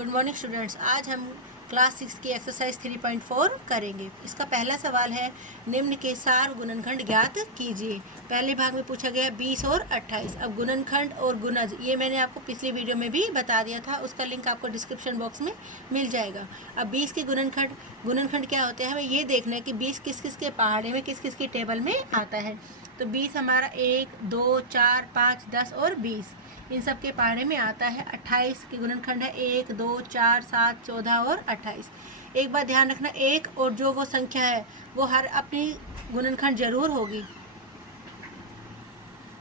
Good morning students. आज हम class 6 की एक्सरसाइज 3.4 करेंगे। इसका पहला सवाल है, निम्न के सार गुणनखंड ज्ञात कीजिए। पहले भाग में पूछा गया 20 और 28। अब गुणनखंड और गुणज ये मैंने आपको पिछली वीडियो में भी बता दिया था, उसका लिंक आपको डिस्क्रिप्शन बॉक्स में मिल जाएगा। अब 20 के गुणनखंड क्या होते हैं, हमें ये देखना है कि 20 किस किस के पहाड़े में, किस किस की टेबल में आता है। तो 20 हमारा 1, 2, 4, 5, 10 और 20 इन सब के पहाड़े में आता है। 28 के गुणनखंड है 1, 2, 4, 7, 14 और 28। एक बात ध्यान रखना, एक और जो वो संख्या है वो हर अपनी गुणनखंड जरूर होगी।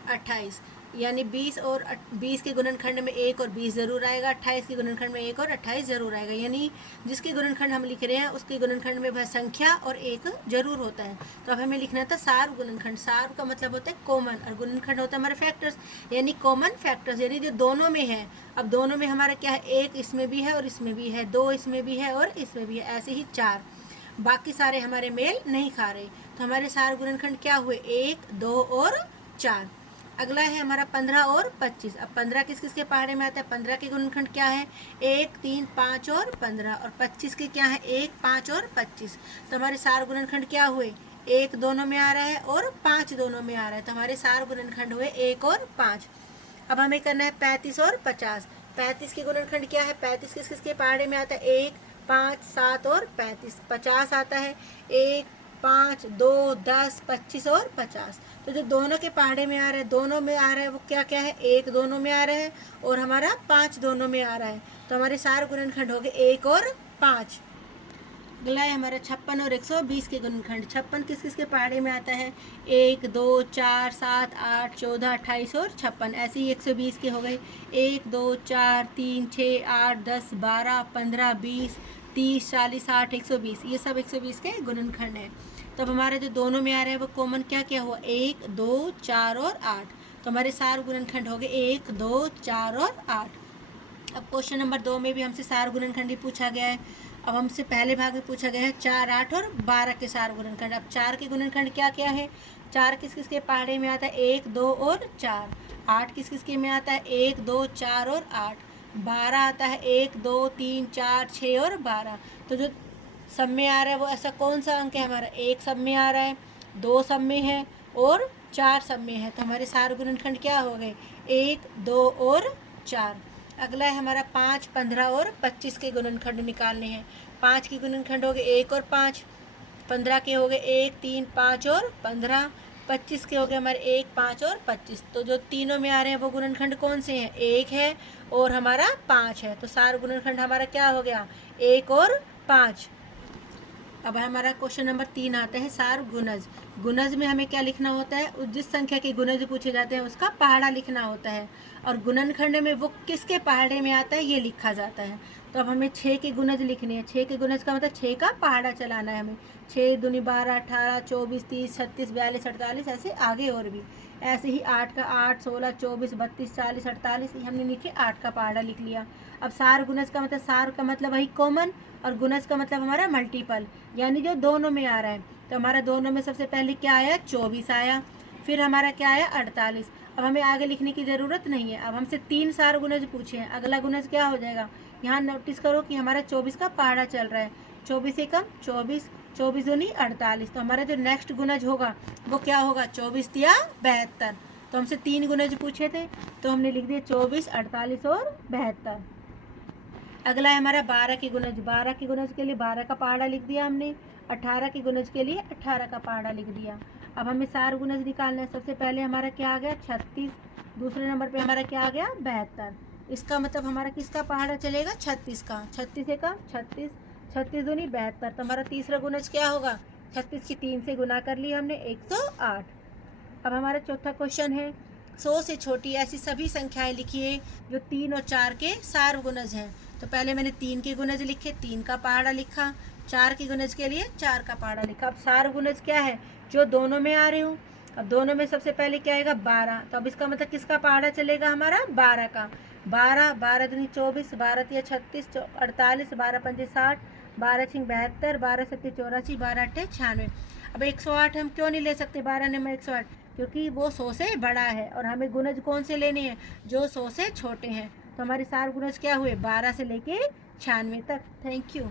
28 यानी 20 और 20 के गुणनखंड में 1 और 20 जरूर आएगा। 28 के गुणनखंड में 1 और 28 जरूर आएगा, यानी जिसके गुणनखंड हम लिख रहे हैं उसके गुणनखंड में वह संख्या और 1 जरूर होता है। तो अब हमें लिखना था सार गुणनखंड। सार का मतलब होता है कॉमन और गुणनखंड होता है हमारे फैक्टर्स, यानी कॉमन फैक्टर्स, यानी जो दोनों में है। अब दोनों में हमारा क्या है, 1 इसमें भी है और इसमें भी है, 2 इसमें भी है और इसमें भी है, ऐसे ही 4। बाकी सारे हमारे मेल नहीं खा रहे। तो हमारे सार गुणनखंड क्या हुए, 1, 2 और 4। अगला है हमारा 15 और 25। अब 15 किस किस के पहाड़े में आता है, 15 के गुणनखंड क्या है, 1, 3, 5 और 15। और 25 के क्या है, 1, 5 और 25। तो हमारे सार गुणनखंड क्या हुए, 1 दोनों में आ रहा है और 5 दोनों में आ रहा है। तो हमारे सार गुणनखंड हुए 1 और 5। अब हमें करना है 35 और 50। 35 के गुणनखंड क्या है, 35 किस किस के पहाड़े में आता है, 1, 5, 7 और 35। 50 आता है 1, 5, 2, 10, 25 और 50। तो जो दोनों के पहाड़े में आ रहा है, दोनों में आ रहा है वो क्या क्या है, 1 दोनों में आ रहा है और हमारा 5 दोनों में आ रहा है। तो हमारे सारे गुणनखंड हो गए 1 और 5। अगला है हमारा 56 और 120 के गुणनखंड। 56 किस किस के पहाड़े में आता है, 1, 2, 4, 7, 8, 14, 28 और 56। ऐसे ही 120 के हो गए 1, 2, 4, 3, 6, 8, 10, 12, 15, 20, 30, 40, 60, 120। ये सब 120 के गुणनखंड है। तो अब हमारे जो दोनों में आ रहे हैं वो कॉमन क्या क्या हुआ, 1, 2, 4 और 8। तो हमारे सारे गुणनखंड हो गए 1, 2, 4 और 8। अब क्वेश्चन नंबर 2 में भी हमसे सार गुणनखंड ही पूछा गया है। अब हमसे पहले भाग में पूछा गया है 4, 8 और 12 के सार गुणनखंड। अब 4 के गुणनखंड क्या क्या है, 4 किस किस के पहाड़े में आता है, 1, 2 और 4। 8 किस किस के में आता है, 1, 2, 4 और 8। 12 आता है 1, 2, 3, 4, 6 और 12। तो जो सब में आ रहा है वो ऐसा कौन सा अंक है हमारा, 1 सब में आ रहा है, 2 सब में है और 4 सब में है। तो हमारे सार गुणनखंड क्या हो गए, 1, 2 और 4। अगला है हमारा 5, 15 और 25 के गुणनखंड निकालने हैं। 5 के गुणनखंड हो गए 1 और 5। 15 के हो गए 1, 3, 5 और 15। 25 के हो गए हमारे 1, 5 और 25। तो जो तीनों में आ रहे हैं वो गुणनखंड कौन से हैं, 1 है और हमारा 5 है। तो सारा गुणनखंड हमारा क्या हो गया, 1 और 5। अब हमारा क्वेश्चन नंबर 3 आता है सार गुणज। गुणज में हमें क्या लिखना होता है, जिस संख्या के गुणज पूछे जाते हैं उसका पहाड़ा लिखना होता है। और गुणनखंड में वो किसके पहाड़े में आता है ये लिखा जाता है। तो अब हमें 6 के गुणज लिखने हैं। 6 के गुणज का मतलब 6 का पहाड़ा चलाना है हमें। 6 दूनी 12, 18, 24, 30, 36, 42, 48, ऐसे आगे और भी। ऐसे ही 8 का 8, 16, 24, 32, 40, 48 हमने नीचे 8 का पहाड़ा लिख लिया। अब सार गुणज का मतलब, सार का मतलब वही कॉमन और गुणज का मतलब हमारा मल्टीपल, यानी जो दोनों में आ रहा है। तो हमारा दोनों में सबसे पहले क्या आया, 24 आया, फिर हमारा क्या आया, 48। अब हमें आगे लिखने की ज़रूरत नहीं है। अब हमसे 3 सार गुणज पूछे हैं, अगला गुणज क्या हो जाएगा, यहाँ नोटिस करो कि हमारा 24 का पहाड़ा चल रहा है। 24 एकम 24, 24 दूनी 48। तो हमारा जो नेक्स्ट गुणज होगा वो क्या होगा, 24 या 72। तो हमसे 3 गुणज पूछे थे तो हमने लिख दिया 24, 48 और 72। अगला है हमारा 12 की गुणज। 12 की गुणज के लिए 12 का पहाड़ा लिख दिया हमने। 18 की गुणज के लिए 18 का पहाड़ा लिख दिया। अब हमें सार गुणज निकालना है। सबसे पहले हमारा क्या आ गया, 36। दूसरे नंबर पे हमारा क्या आ गया, 72। इसका मतलब हमारा किसका पहाड़ा चलेगा, 36 का। 36 का 36, 36 दूनी 72। तो हमारा तीसरा गुणज क्या होगा, 36 की 3 से गुना कर लिया हमने, 108। अब हमारा चौथा क्वेश्चन है, 100 से छोटी ऐसी सभी संख्याएं लिखिए जो 3 और 4 के सार गुणज हैं। तो पहले मैंने 3 के गुणज लिखे, 3 का पहाड़ा लिखा। 4 के गुणज के लिए 4 का पहाड़ा लिखा। अब सार गुणज क्या है, जो दोनों में आ रहे हो। अब दोनों में सबसे पहले क्या आएगा, 12। तो अब इसका मतलब किसका पहाड़ा चलेगा, हमारा 12 का। 12, 12 दूनी 24, 12 तिया 36, 48, 12 पंजे 60, 12 छिंग 72, 12 सत्ते 84, 12 अट्ठे 96। अब 108 हम क्यों नहीं ले सकते, 12 नंबर 108, क्योंकि वो 100 से बड़ा है और हमें गुणज कौन से लेने हैं, जो 100 से छोटे हैं। तो हमारे सार गुणज क्या हुए, 12 से लेके 96 तक। Thank you.